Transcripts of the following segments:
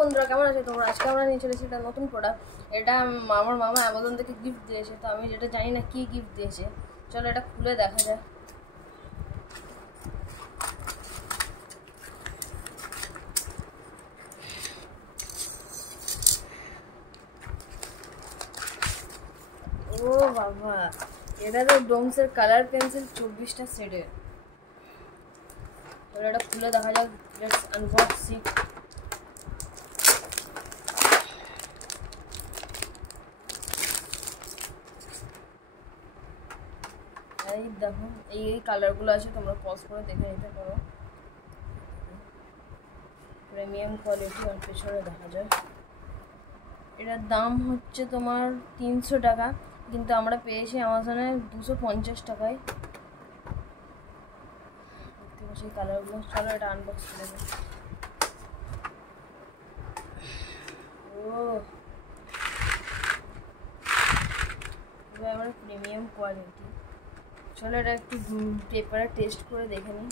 বন্ধুরা, কেমন আছে তোমরা? আজকে আমরা নিয়ে চলেছি একটা নতুন প্রোডাক্ট। এটা আমার মামা অ্যামাজন থেকে গিফট দিয়েছে, তো আমি যেটা জানি না কি গিফট দিয়েছে। চলো এটা খুলে দেখা যায়। ও বাবা, এটা তো ডোমসের কালার পেন্সিল 24টা সেটের। চলো এটা খুলে দেখা যাক। লেটস আনবক্স ইট। এই দেখো, এই কালারগুলো আছে, তোমরা পজ করে দেখে নিতে পারো। Premium quality. আর পেছনে দেখা যায় এটার দাম হচ্ছে তোমার 300 টাকা, কিন্তু আমরা পেয়েছি অ্যামাজনে 250 টাকায়। দেখতে পাচ্ছি কালারগুলো। চলো এটা আনবক্স করে দেবো। আমার প্রিমিয়াম কোয়ালিটি। চলো এটা একটু পেপারে টেস্ট করে দেখে নিই।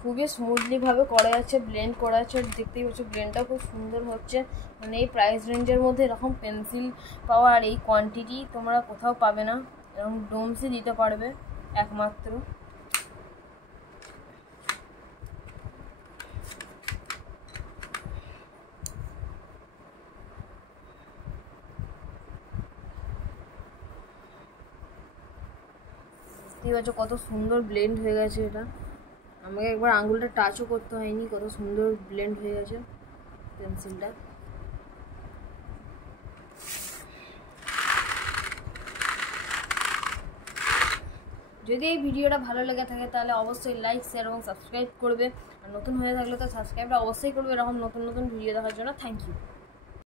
খুবই স্মুথলি ভাবে করা যাচ্ছে, ব্লেন্ড করা যাচ্ছে। দেখতেই পাচ্ছ ব্লেন্ডটা খুব সুন্দর হচ্ছে। মানে এই প্রাইস রেঞ্জের মধ্যে এরকম পেন্সিল পাওয়া আর এই কোয়ান্টিটি তোমরা কোথাও পাবে না। এরকম ডোমসই দিতে পারবে একমাত্র। দেখতেই পাচ্ছ কত সুন্দর ব্লেন্ড হয়ে গেছে। এটা আমাকে একবার আঙুলটা টাচও করতে হয়নি, কত সুন্দর ব্লেন্ড হয়ে গেছে পেন্সিলটা। যদি এই ভিডিওটা ভালো লেগে থাকে তাহলে অবশ্যই লাইক, শেয়ার এবং সাবস্ক্রাইব করবে। আর নতুন হয়ে থাকলে তো সাবস্ক্রাইবটা অবশ্যই করবে এরকম নতুন নতুন ভিডিও দেখার জন্য। Thank you.